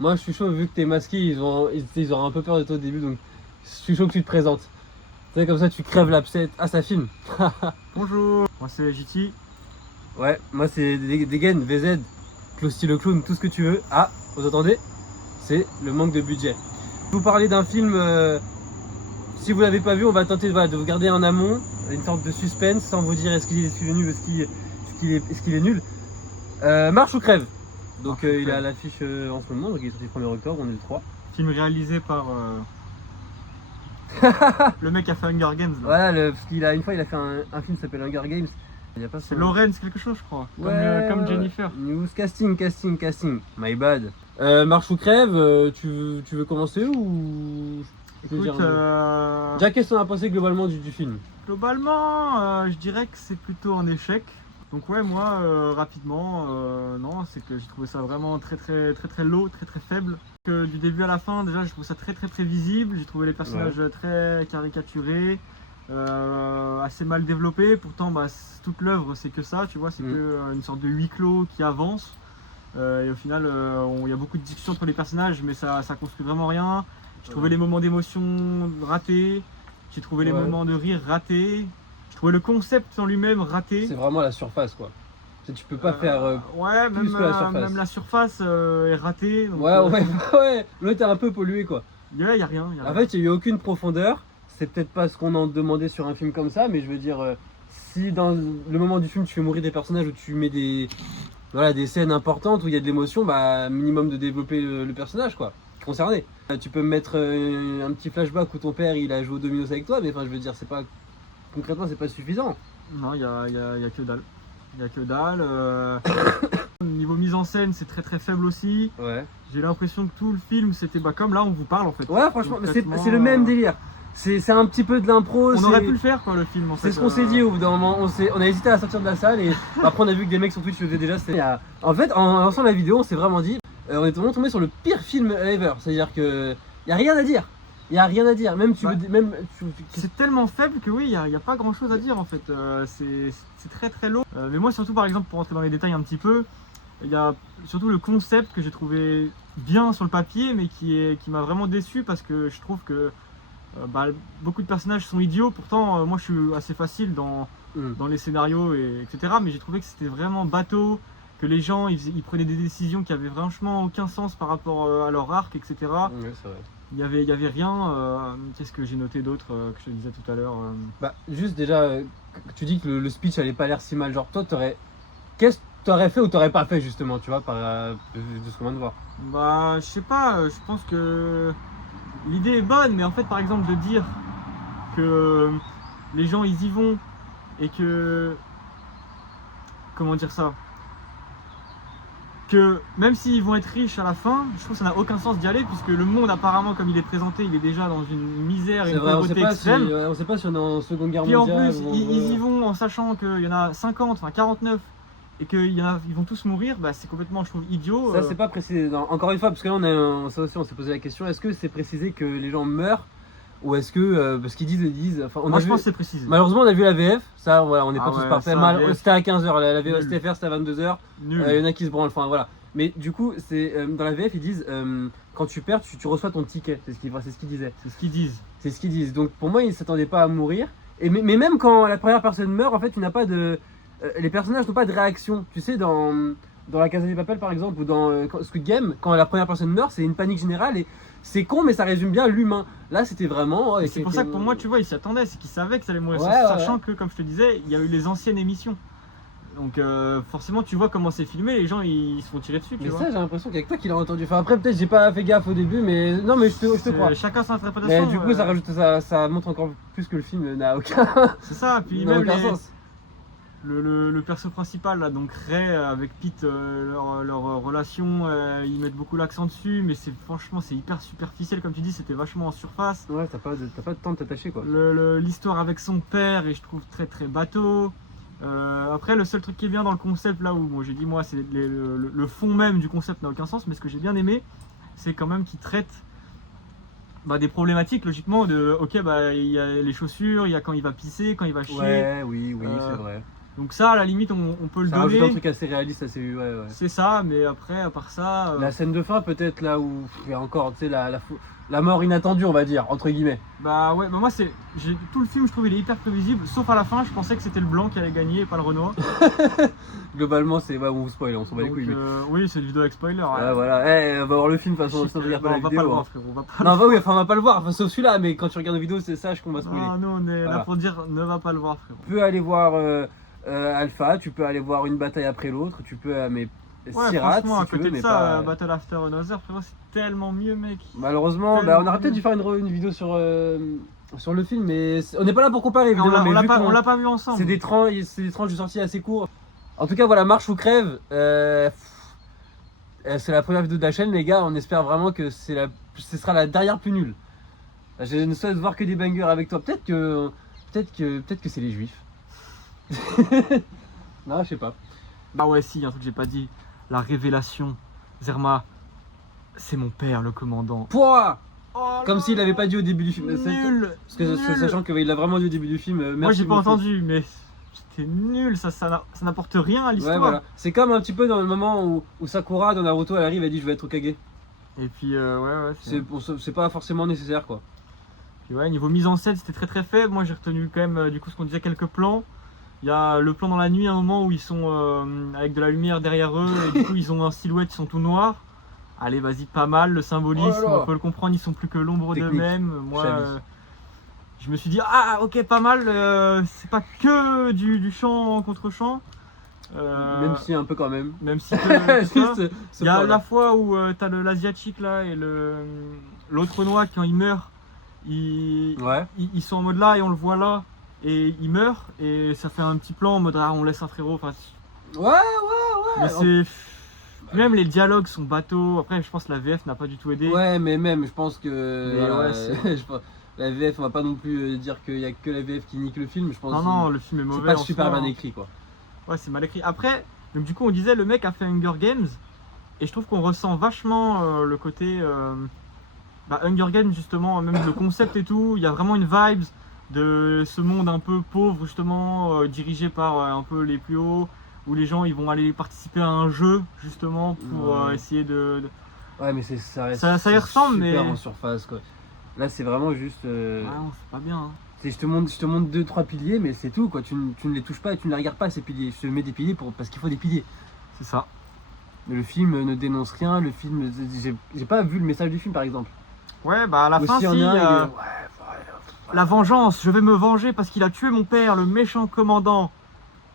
Moi je suis chaud vu que t'es masqué, ils auront un peu peur de toi au début, donc je suis chaud que tu te présentes. Tu sais, comme ça tu crèves l'abcès. Ah, ça filme. Bonjour, moi c'est JT. Ouais, moi c'est Degen, VZ, Closty le clown, tout ce que tu veux. Ah, vous entendez? C'est le manque de budget. Je vais vous parler d'un film, si vous l'avez pas vu, on va tenter voilà, de vous garder en amont, une sorte de suspense, sans vous dire est-ce qu'il est nul, est-ce qu'il est nul. Marche ou crève. Donc Marche ou il est crève. à l'affiche en ce moment, donc il est sorti le 1er octobre, on est le 3. Film réalisé par le mec qui a fait Hunger Games. Là. Voilà, parce qu'il a une fois il a fait un film qui s'appelle Hunger Games. Il y a pas C'est son- Lawrence quelque chose, je crois. Comme Jennifer. News, casting. My bad. Marche ou crève, tu veux commencer ou je veux Écoute, dire, déjà, qu'est-ce qu'on a pensé globalement du film? globalement, je dirais que c'est plutôt un échec. Donc ouais, moi, rapidement, non, c'est que j'ai trouvé ça vraiment très low, très faible. Que du début à la fin, déjà, je trouve ça très prévisible. J'ai trouvé les personnages très caricaturés, assez mal développés. Pourtant, bah, toute l'œuvre, c'est que ça, tu vois, c'est que une sorte de huis clos qui avance. Et au final, il y a beaucoup de discussions entre les personnages, mais ça construit vraiment rien. J'ai trouvé les moments d'émotion ratés. J'ai trouvé les moments de rire ratés. Je trouvais le concept en lui-même raté. C'est vraiment la surface quoi. Tu peux pas faire ouais, plus que la surface. même la surface est ratée. Donc, ouais, l'autre est un peu pollué quoi. Il y a rien. En fait, il n'y a eu aucune profondeur. C'est peut-être pas ce qu'on en demandait sur un film comme ça, mais je veux dire, si dans le moment du film tu fais mourir des personnages ou tu mets des scènes importantes où il y a de l'émotion, bah minimum de développer le personnage quoi, concerné. Tu peux me mettre un petit flashback où ton père il a joué au dominos avec toi, mais enfin je veux dire c'est pas concrètement c'est pas suffisant. Non, il y a que dalle. Il y a que dalle. Niveau mise en scène, c'est très faible aussi. Ouais. J'ai l'impression que tout le film, c'était comme là on vous parle en fait. Ouais, franchement, c'est le même délire. C'est un petit peu de l'impro. On aurait pu le faire quoi, le film en fait. C'est ce qu'on s'est dit au bout d'un moment. On a hésité à sortir de la salle et après on a vu que des mecs sur Twitch le faisaient déjà. En fait, en lançant la vidéo, on s'est vraiment dit, on est vraiment tombé sur le pire film ever. C'est-à-dire que y a rien à dire. Il y a rien à dire. Même c'est tellement faible que oui, il y a pas grand chose à dire en fait. C'est très lourd. Mais moi surtout par exemple pour rentrer dans les détails un petit peu, il y a surtout le concept que j'ai trouvé bien sur le papier, mais qui m'a vraiment déçu parce que je trouve que beaucoup de personnages sont idiots. Pourtant, moi je suis assez facile dans les scénarios, etc. Mais j'ai trouvé que c'était vraiment bateau, que les gens ils prenaient des décisions qui avaient franchement aucun sens par rapport à leur arc, etc. Ouais, c'est vrai. Il y avait rien. Qu'est-ce que j'ai noté d'autre que je te disais tout à l'heure Bah, juste déjà, tu dis que le speech allait pas l'air si mal. Genre, toi, qu'est-ce que t'aurais fait ou t'aurais pas fait justement, tu vois, de ce qu'on vient de voir. Bah, je sais pas. Je pense que l'idée est bonne, mais en fait, par exemple, de dire que les gens ils y vont et que comment dire ça, que même s'ils vont être riches à la fin, je trouve que ça n'a aucun sens d'y aller puisque le monde apparemment comme il est présenté, il est déjà dans une misère et une pauvreté extrême. On sait pas si on est en seconde guerre Puis mondiale. en plus, ils y vont en sachant qu'il y en a 50, enfin 49 et qu'ils vont tous mourir, bah, c'est complètement, je trouve, idiot. Ça, c'est pas précisé. Encore une fois, parce que là, ça aussi, on s'est posé la question, est-ce que c'est précisé que les gens meurent ou est-ce que, parce qu'ils disent, enfin, Moi, je pense que c'est précisé. Malheureusement, on a vu la VF, ça, voilà, on n'est pas tous parfaits. C'était à 15h, la VF STFR, c'était à 22h. Il y en a qui se branlent, enfin, voilà. Mais du coup, dans la VF, ils disent, quand tu perds, tu reçois ton ticket. C'est ce qu'ils disaient. C'est ce qu'ils disent. C'est ce qu'ils disent. Donc, pour moi, ils ne s'attendaient pas à mourir. Mais même quand la première personne meurt, en fait, tu n'as pas de. Les personnages n'ont pas de réaction. Tu sais, dans la Casa de Papel par exemple, ou dans Squid Game, quand la première personne meurt, c'est une panique générale et c'est con, mais ça résume bien l'humain. Là, c'était vraiment. C'est pour ça que pour moi, tu vois, ils s'y attendaient, c'est qu'ils savaient que ça allait mourir, sachant que, comme je te disais, il y a eu les anciennes émissions. Donc forcément, tu vois comment c'est filmé, les gens ils se font tirer dessus. Mais ça, j'ai l'impression qu'il y a que toi qui l'as entendu. Enfin, après, peut-être j'ai pas fait gaffe au début, mais non, mais je te crois. Chacun son interprétation. Mais du coup, ça montre encore plus que le film n'a aucun. C'est ça, puis n'a même aucun sens. Le perso principal là, donc Ray avec Pete, leur relation, ils mettent beaucoup l'accent dessus, mais franchement c'est hyper superficiel comme tu dis, c'était vachement en surface. Ouais, t'as pas de temps de t'attacher quoi. L'histoire avec son père et je trouve très bateau. Après le seul truc qui est bien dans le concept là où j'ai dit moi c'est le fond même du concept n'a aucun sens, mais ce que j'ai bien aimé c'est quand même qu'il traite des problématiques logiquement de ok il y a les chaussures, il y a quand il va pisser, quand il va chier. Ouais, oui, c'est vrai. Donc ça, à la limite, on peut le Ça rajoute un donner. truc assez réaliste, assez. Ouais, ouais. C'est ça, mais après, à part ça. La scène de fin, peut-être là où il y a encore, tu sais, la mort inattendue, on va dire, entre guillemets. Bah ouais, bah moi tout le film je trouve il est hyper prévisible, sauf à la fin je pensais que c'était le blanc qui allait gagner et pas le Renoir. Globalement, c'est. Ouais, on vous spoil, on s'en bat les Donc, couilles. oui c'est une vidéo avec spoiler. Ouais, voilà, on va voir le film, de toute façon, sinon on regarde pas la on va vidéo. pas le voir Hein. frérot, on va pas Non, bah oui, enfin, on va pas le voir, enfin, sauf celui-là, mais quand tu regardes la vidéo, c'est sache qu'on va spoiler. Non, nous on est Voilà. là pour dire ne va pas le voir frérot. Tu peux aller voir Alpha, tu peux aller voir une bataille après l'autre, tu peux. Mais Ouais Sirat, franchement à si tu côté veux, de mais ça, pas. Battle After Another frérot c'est tellement mieux mec. Malheureusement, Tellement on aurait peut-être mieux. dû faire une vidéo sur le film, mais on n'est pas là pour comparer, On évidemment. l'a mais vu qu'on- l'a pas vu ensemble. c'est des tranches de sortie assez courtes. En tout cas, voilà, marche ou crève. C'est la première vidéo de la chaîne, les gars. On espère vraiment que ce sera la dernière plus nulle. Je ne souhaite voir que des bangers avec toi. Peut-être que c'est les juifs. Non, je sais pas. Bah ouais si, un truc que j'ai pas dit, la révélation, Zerma, c'est mon père le commandant. Pouah Oh Comme là s'il l'avait là, pas dit au début du film. Nul, Parce que nul. sachant qu'il l'a vraiment dit au début du film. Moi Merci, j'ai pas mon fils. entendu, mais c'était nul, ça n'apporte rien à l'histoire. Ouais, voilà. C'est comme un petit peu dans le moment où Sakura dans Naruto elle arrive, elle dit je vais être Hokage. Et puis ouais, C'est pas forcément nécessaire quoi. puis ouais, niveau mise en scène c'était très très faible. Moi j'ai retenu quand même du coup ce qu'on disait, quelques plans. Il y a le plan dans la nuit, un moment où ils sont avec de la lumière derrière eux et du coup ils ont un silhouette, ils sont tout noirs. Allez vas-y, pas mal, le symbolisme, Oh là là. on peut le comprendre, ils sont plus que l'ombre Technique. d'eux-mêmes. Moi Chavis. je me suis dit ah ok pas mal, c'est pas que du chant contre chant. Même si un peu quand même. Même si que ça. Juste ce Il y a point-là. la fois où t'as l'asiatique là et l'autre Renoir quand il meurt, Ouais. ils sont en mode là et on le voit là et il meurt et ça fait un petit plan en mode ah on laisse un frérot. Enfin, Ouais. mais c'est même les dialogues sont bateaux. Après je pense que la VF n'a pas du tout aidé. Ouais, mais même, je pense que. Mais voilà, ouais, c'est- je pense- la VF, on va pas non plus dire qu'il y a que la VF qui nique le film. Je pense Non que non, le film est c'est mauvais. pas en super soi, bien hein. écrit quoi. Ouais, c'est mal écrit. Après, donc du coup, on disait le mec a fait Hunger Games et je trouve qu'on ressent vachement le côté Hunger Games justement, même le concept et tout. Il y a vraiment une vibe de ce monde un peu pauvre justement, dirigé par un peu les plus hauts, où les gens ils vont aller participer à un jeu justement pour Ouais. essayer Ouais, mais ça reste. Ça y c'est ressemble, super mais- en surface quoi. Là, c'est vraiment juste. Ah non, c'est pas bien. Hein. Je te montre 2-3 piliers, mais c'est tout quoi. Tu ne les touches pas et tu ne les regardes pas ces piliers. Je te mets des piliers parce qu'il faut des piliers. C'est ça. Mais le film ne dénonce rien. Le film, j'ai pas vu le message du film par exemple. Ouais, bah à la Aussi, fin, il y en si. a un, il est- La vengeance, je vais me venger parce qu'il a tué mon père, le méchant commandant.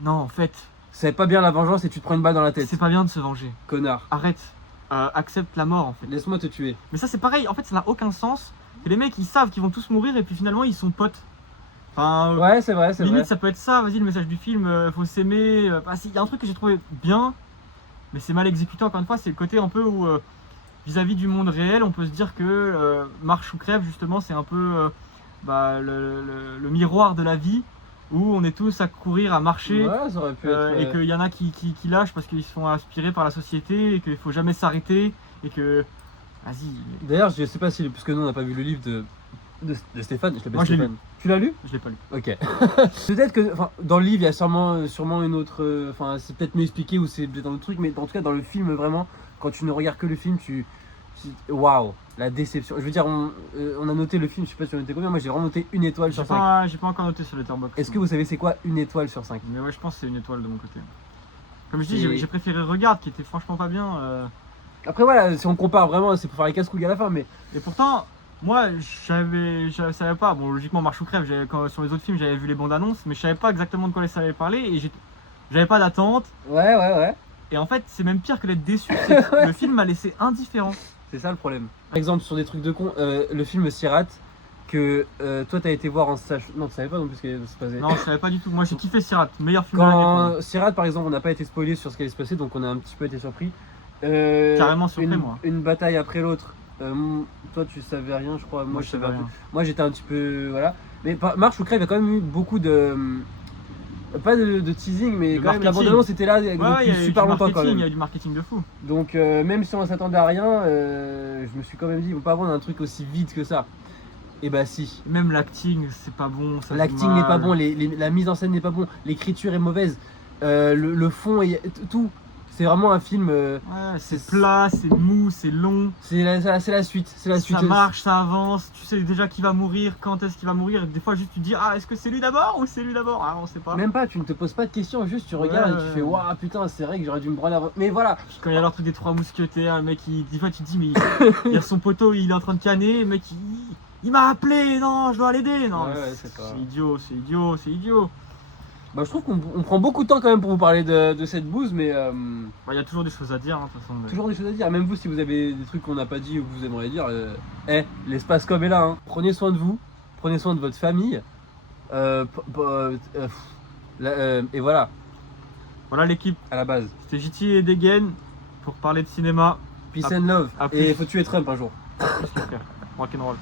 Non, en fait, C'est pas bien la vengeance et tu te prends une balle dans la tête. c'est pas bien de se venger. Connard. Arrête. Accepte la mort en fait. Laisse-moi te tuer. Mais ça c'est pareil, en fait ça n'a aucun sens. Que les mecs ils savent qu'ils vont tous mourir et puis finalement ils sont potes. Enfin, Ouais, c'est vrai, c'est limite vrai. ça peut être ça, vas-y le message du film, faut s'aimer. Il y a un truc que j'ai trouvé bien, mais c'est mal exécuté encore une fois, c'est le côté un peu où vis-à-vis du monde réel, on peut se dire que marche ou crève justement c'est un peu le miroir de la vie où on est tous à courir, à marcher. Ouais, ça aurait pu être. Et qu'il y en a qui lâchent parce qu'ils se font aspirer par la société et qu'il faut jamais s'arrêter et que vas-y, D'ailleurs, je sais pas si. Parce que nous, on n'a pas vu le livre de Stéphane. Je l'appelle Moi, je l'ai Stéphane. Tu l'as lu? je l'ai pas lu. Ok. Peut-être que. Enfin, dans le livre, il y a sûrement une autre. Enfin, c'est peut-être mieux expliqué ou c'est peut-être un autre truc, mais en tout cas, dans le film, vraiment, quand tu ne regardes que le film, waouh, la déception. Je veux dire, on a noté le film, je sais pas si on était combien, moi j'ai vraiment noté 1 étoile sur 5. J'ai pas encore noté sur Letterboxd. Est-ce que vous savez c'est quoi 1 étoile sur 5? Mais ouais, je pense que c'est une étoile de mon côté. Comme je dis, Et- j'ai préféré Regarde qui était franchement pas bien. Après voilà, si on compare vraiment, c'est pour faire les casse-couilles à la fin, mais Et pourtant, moi je savais pas. Bon, logiquement, Marche ou Crève, sur les autres films j'avais vu les bandes annonces, mais je savais pas exactement de quoi ça allait parler et j'avais pas d'attente. ouais. Et en fait, c'est même pire que d'être déçu. c'est que le film m'a laissé indifférent. C'est ça le problème. Par exemple, sur des trucs de con, le film Sirat, que toi t'as été voir en stage. Non, tu savais pas non plus ce qui allait se passer. Non, je savais pas du tout. Moi, j'ai kiffé Sirat, meilleur film de l'année. pour moi. Quand Sirat, par exemple, on n'a pas été spoilé sur ce qui allait se passer, donc on a un petit peu été surpris. Carrément surpris, une, moi. Une bataille après l'autre. Toi, tu savais rien, je crois. Moi, je savais un peu. rien. Moi, j'étais un petit peu. Voilà. Mais Marche ou Crève, il y a quand même eu beaucoup de. Pas de teasing, mais De quand même, la marketing. bande-annonce était là Ouais, depuis il y a eu super du longtemps quand marketing, il y même. a eu du marketing de fou. Donc, même si on s'attendait à rien, je me suis quand même dit, il faut pas vendre un truc aussi vide que ça. Et bah si. Même l'acting, c'est pas bon. Ça L'acting joue n'est pas mal. bon, la mise en scène n'est pas bon, l'écriture est mauvaise, le fond, tout. C'est vraiment un film. Ouais, c'est plat, c'est mou, c'est long. C'est la suite. C'est la suite. Ça marche, ça avance. Tu sais déjà qui va mourir, quand est-ce qu'il va mourir. Des fois, juste tu te dis, ah, est-ce que c'est lui d'abord ou c'est lui d'abord? Ah, on sait pas. Même pas, tu ne te poses pas de questions, juste tu regardes et tu fais waouh putain, c'est vrai que j'aurais dû me branler avant. Mais voilà. Puis quand il y a leur truc des 3 mousquetaires, le mec, des fois tu te dis, mais il y a son poteau, il est en train de canner, le mec, il m'a appelé, non, je dois l'aider. Non, Ouais, mais c'est pas- c'est idiot, c'est idiot, c'est idiot. Bah, je trouve qu'on prend beaucoup de temps quand même pour vous parler de cette bouse, mais Bah, il y a toujours des choses à dire, hein, de toute façon. mais- toujours des choses à dire. Même vous, si vous avez des trucs qu'on n'a pas dit ou que vous aimeriez dire, l'espace com est là. Hein. Prenez soin de vous, prenez soin de votre famille. Et voilà, Voilà l'équipe, à la base. c'était JT et Degen pour parler de cinéma. Peace and love. à plus. Et faut tuer Trump un jour. Rock'n'roll.